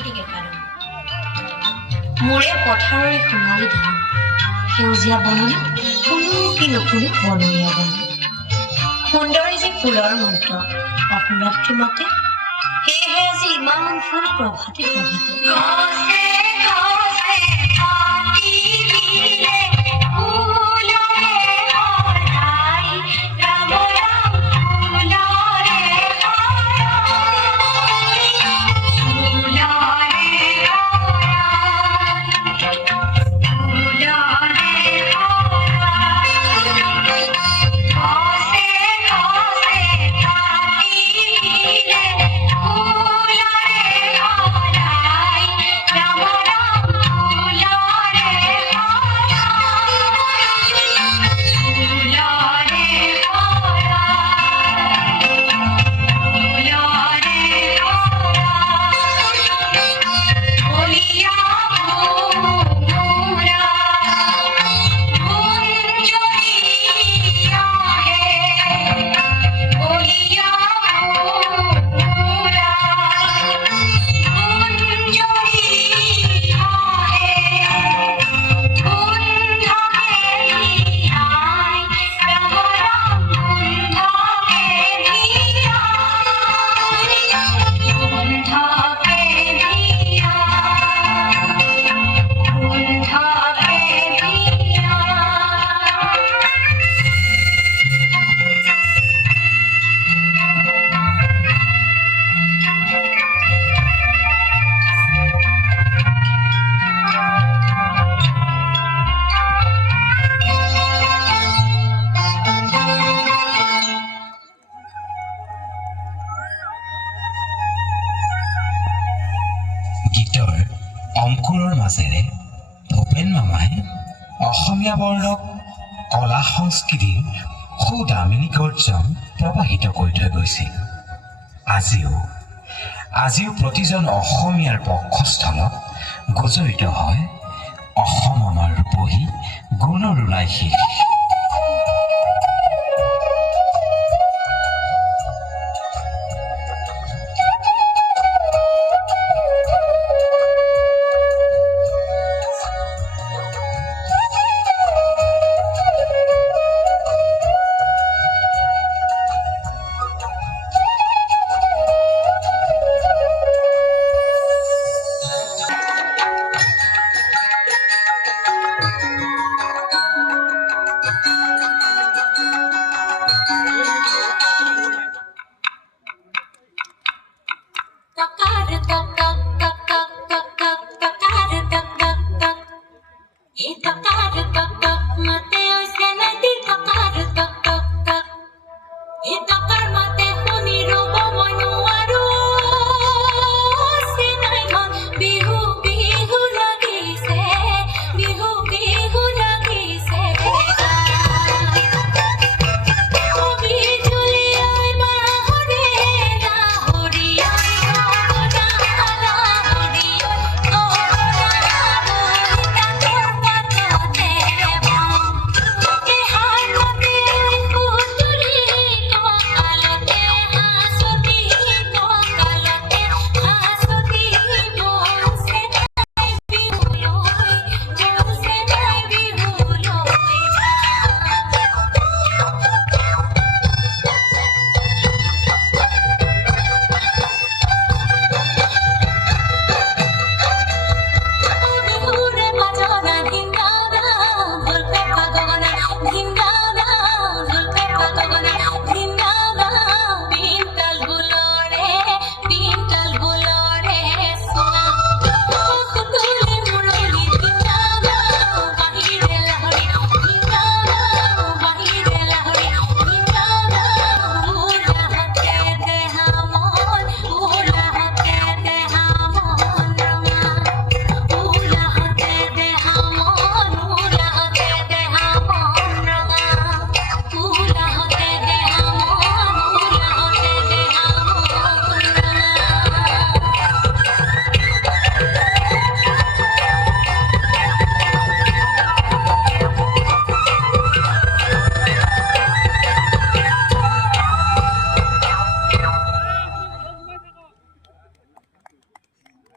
সাংস্কৃতিক একাডেমি মোৰে পথাৰৰে সোণালী ধান সেউজীয়া বননি ফুলুকি নুফুলো বনৰীয়া বন সুন্দৰী যি ফুলৰ মন্ত্ৰ অপৰাত্ৰি মাতে সেয়েহে আজি ইমান ফুল প্ৰভাতে প্ৰভাতে গীতৰ অংকুৰৰ মাজেৰে ভূপেন মামাই অসমীয়া বৰ্ণক কলা সংস্কৃতিৰ সুদামিনী গৰ্জন প্ৰবাহিত কৰি থৈ গৈছিল। আজিও প্ৰতিজন অসমীয়াৰ বক্ষস্থলত গোচৰিত হয় অসম আমাৰ ৰূপহী গুণৰ ওলাই শেষ।